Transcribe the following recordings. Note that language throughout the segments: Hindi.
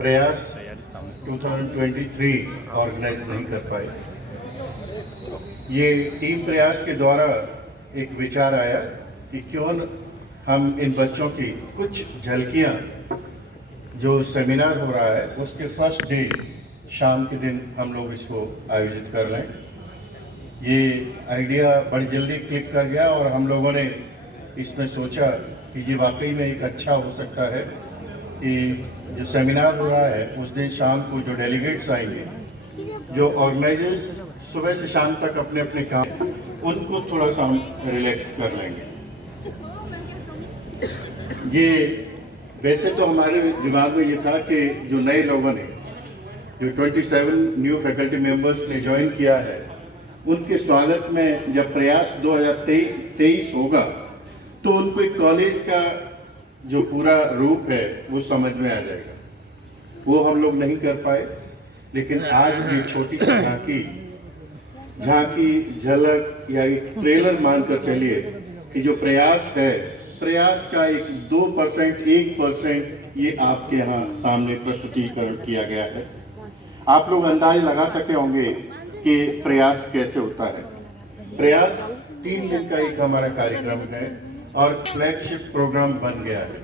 प्रयास 2023 ऑर्गेनाइज नहीं कर पाए। ये टीम प्रयास के द्वारा एक विचार आया कि क्यों न हम इन बच्चों की कुछ झलकियां जो सेमिनार हो रहा है उसके फर्स्ट डे शाम के दिन हम लोग इसको आयोजित कर लें। ये आइडिया बड़ी जल्दी क्लिक कर गया और हम लोगों ने इसमें सोचा कि ये वाकई में एक अच्छा हो सकता है कि जो सेमिनार हो रहा है उस दिन शाम को जो डेलीगेट्स आएंगे, जो ऑर्गेनाइजर्स सुबह से शाम तक अपने अपने काम उनको थोड़ा सा हम रिलैक्स कर लेंगे। ये वैसे तो हमारे दिमाग में ये था कि जो नए लोगों ने जो 27 न्यू फैकल्टी मेंबर्स ने ज्वाइन किया है उनके स्वागत में जब प्रयास 2023 होगा तो उनको एक कॉलेज का जो पूरा रूप है वो समझ में आ जाएगा। वो हम लोग नहीं कर पाए, लेकिन आज ये छोटी सी झांकी झलक या एक ट्रेलर मानकर चलिए कि जो प्रयास है, प्रयास का एक 2% 1% ये आपके यहाँ सामने प्रस्तुतिकरण किया गया है। आप लोग अंदाज लगा सकते होंगे कि प्रयास कैसे होता है। प्रयास 3 दिन का एक हमारा कार्यक्रम है और फ्लैगशिप प्रोग्राम बन गया है।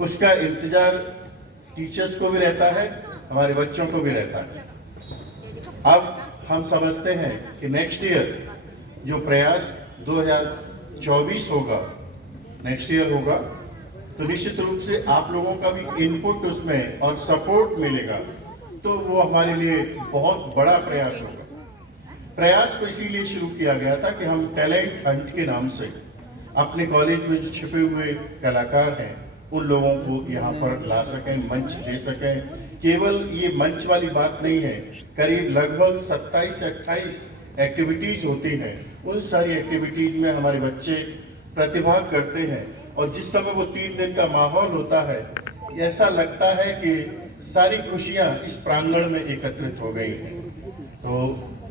उसका इंतजार टीचर्स को भी रहता है, हमारे बच्चों को भी रहता है। अब हम समझते हैं कि नेक्स्ट ईयर जो प्रयास 2024 होगा, नेक्स्ट ईयर होगा, तो निश्चित रूप से आप लोगों का भी इनपुट उसमें और सपोर्ट मिलेगा, तो वो हमारे लिए बहुत बड़ा प्रयास होगा। प्रयास को इसीलिए शुरू किया गया था कि हम टैलेंट हंट के नाम से अपने कॉलेज में जो छिपे हुए कलाकार हैं उन लोगों को यहाँ पर ला सकें, मंच दे सकें। केवल ये मंच वाली बात नहीं है, करीब लगभग 27 से 28 एक्टिविटीज होती हैं। उन सारी एक्टिविटीज में हमारे बच्चे प्रतिभा करते हैं और जिस समय वो 3 दिन का माहौल होता है, ऐसा लगता है कि सारी खुशियाँ इस प्रांगण में एकत्रित हो गई हैं। तो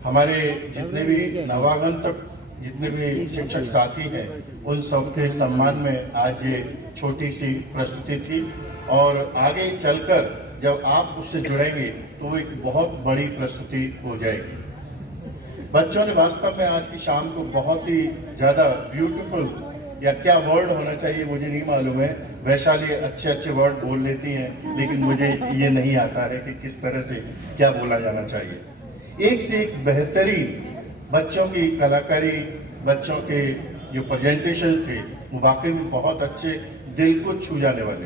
हमारे जितने भी नवागंतक, जितने भी शिक्षक साथी हैं, उन सबके सम्मान में आज ये छोटी सी प्रस्तुति थी और आगे चलकर जब आप उससे जुड़ेंगे तो वो एक बहुत बड़ी प्रस्तुति हो जाएगी। बच्चों ने वास्तव में आज की शाम को बहुत ही ज़्यादा ब्यूटीफुल, या क्या वर्ड होना चाहिए मुझे नहीं मालूम है, वैशाली अच्छे अच्छे वर्ड बोल लेती हैं, लेकिन मुझे ये नहीं आता है कि किस तरह से क्या बोला जाना चाहिए। एक से एक बेहतरीन बच्चों की कलाकारी, बच्चों के जो प्रेजेंटेशन थे वो वाकई में बहुत अच्छे, दिल को छू जाने वाले,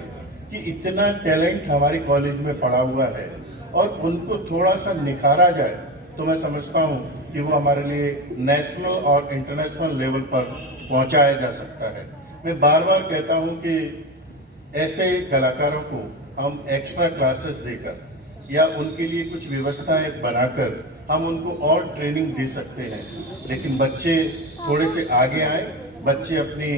कि इतना टैलेंट हमारे कॉलेज में पड़ा हुआ है और उनको थोड़ा सा निखारा जाए तो मैं समझता हूँ कि वो हमारे लिए नेशनल और इंटरनेशनल लेवल पर पहुँचाया जा सकता है। मैं बार बार कहता हूँ कि ऐसे कलाकारों को हम एक्स्ट्रा क्लासेस देकर या उनके लिए कुछ व्यवस्थाएं बनाकर हम उनको और ट्रेनिंग दे सकते हैं, लेकिन बच्चे थोड़े से आगे आए, बच्चे अपनी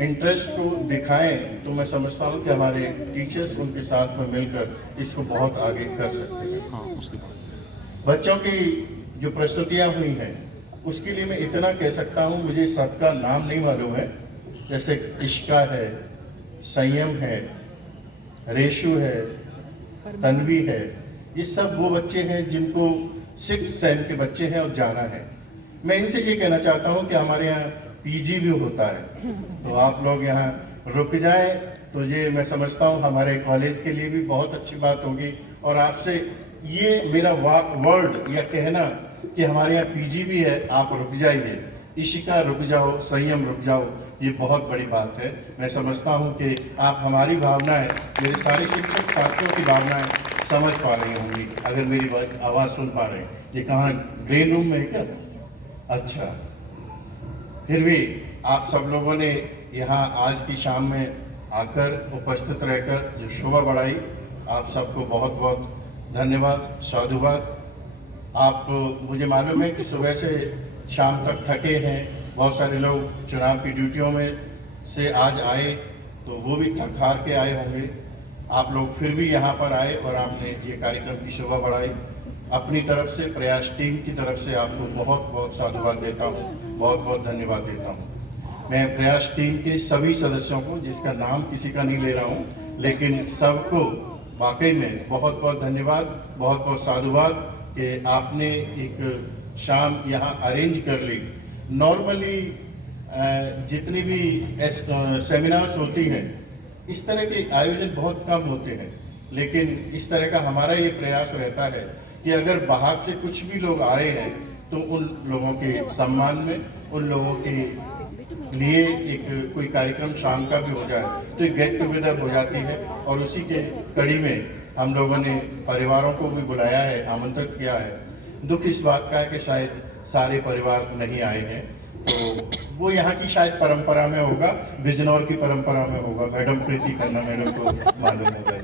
इंटरेस्ट को दिखाएं, तो मैं समझता हूं कि हमारे टीचर्स उनके साथ में मिलकर इसको बहुत आगे कर सकते हैं। बच्चों की जो प्रस्तुतियां हुई हैं उसके लिए मैं इतना कह सकता हूं, मुझे सबका नाम नहीं मालूम है, जैसे इश्का है, संयम है, रेशु है, तन्वी है, ये सब वो बच्चे हैं जिनको 6th सेम के बच्चे हैं और जाना है। मैं इनसे ये कहना चाहता हूँ कि हमारे यहाँ पीजी भी होता है, तो आप लोग यहाँ रुक जाएं तो ये मैं समझता हूँ हमारे कॉलेज के लिए भी बहुत अच्छी बात होगी। और आपसे ये मेरा वर्ड या कहना कि हमारे यहाँ पीजी भी है, आप रुक जाइए, इशिका रुक जाओ, संयम रुक जाओ, ये बहुत बड़ी बात है। मैं समझता हूँ कि आप हमारी भावनाएं, मेरे सारे शिक्षक साथियों की भावनाएं समझ पा रही होंगी, अगर मेरी आवाज़ सुन पा रहे हैं। ये कहाँ, ग्रीन रूम में है क्या? अच्छा, फिर भी आप सब लोगों ने यहाँ आज की शाम में आकर उपस्थित रहकर जो शोभा बढ़ाई, आप सबको बहुत बहुत धन्यवाद, साधुवाद। आप, मुझे मालूम है कि सुबह से शाम तक थके हैं, बहुत सारे लोग चुनाव की ड्यूटियों में से आज आए तो वो भी थक हार के आए होंगे। आप लोग फिर भी यहाँ पर आए और आपने ये कार्यक्रम की शोभा बढ़ाई। अपनी तरफ से, प्रयास टीम की तरफ से आपको बहुत बहुत साधुवाद देता हूँ, बहुत बहुत धन्यवाद देता हूँ। मैं प्रयास टीम के सभी सदस्यों को, जिसका नाम किसी का नहीं ले रहा हूँ, लेकिन सबको वाकई में बहुत बहुत धन्यवाद, बहुत बहुत साधुवाद कि आपने एक शाम यहाँ अरेंज कर ली। नॉर्मली जितनी भी सेमिनार्स होती हैं, इस तरह के आयोजन बहुत कम होते हैं, लेकिन इस तरह का हमारा ये प्रयास रहता है कि अगर बाहर से कुछ भी लोग आ रहे हैं तो उन लोगों के सम्मान में, उन लोगों के लिए एक कोई कार्यक्रम शाम का भी हो जाए तो एक गेट टुगेदर हो जाती है। और उसी के कड़ी में हम लोगों ने परिवारों को भी बुलाया है, आमंत्रित किया है। दुख इस बात का है कि शायद सारे परिवार नहीं आए हैं, तो वो यहाँ की शायद परंपरा में होगा, बिजनौर की परंपरा में होगा। मैडम प्रीति खन्ना मैडम को मालूम होगा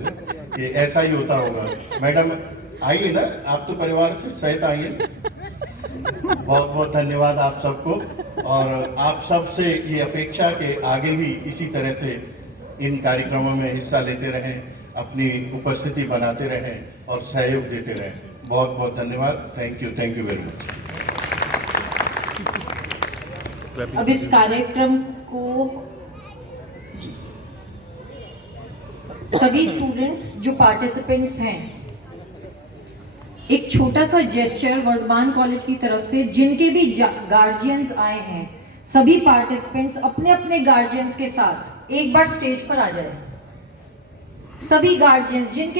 कि ऐसा ही होता होगा। मैडम आइए ना, आप तो परिवार से सहित आइए। बहुत बहुत धन्यवाद आप सबको, और आप सब से ये अपेक्षा कि आगे भी इसी तरह से इन कार्यक्रमों में हिस्सा लेते रहें, अपनी उपस्थिति बनाते रहें और सहयोग देते रहें। बहुत बहुत धन्यवाद। Thank you very much. अब इस कार्यक्रम को सभी स्टूडेंट्स जो पार्टिसिपेंट्स हैं, एक छोटा सा जेस्चर वर्धमान कॉलेज की तरफ से, जिनके भी गार्जियंस आए हैं, सभी पार्टिसिपेंट्स अपने अपने गार्जियंस के साथ एक बार स्टेज पर आ जाए। सभी गार्जियंस जिनके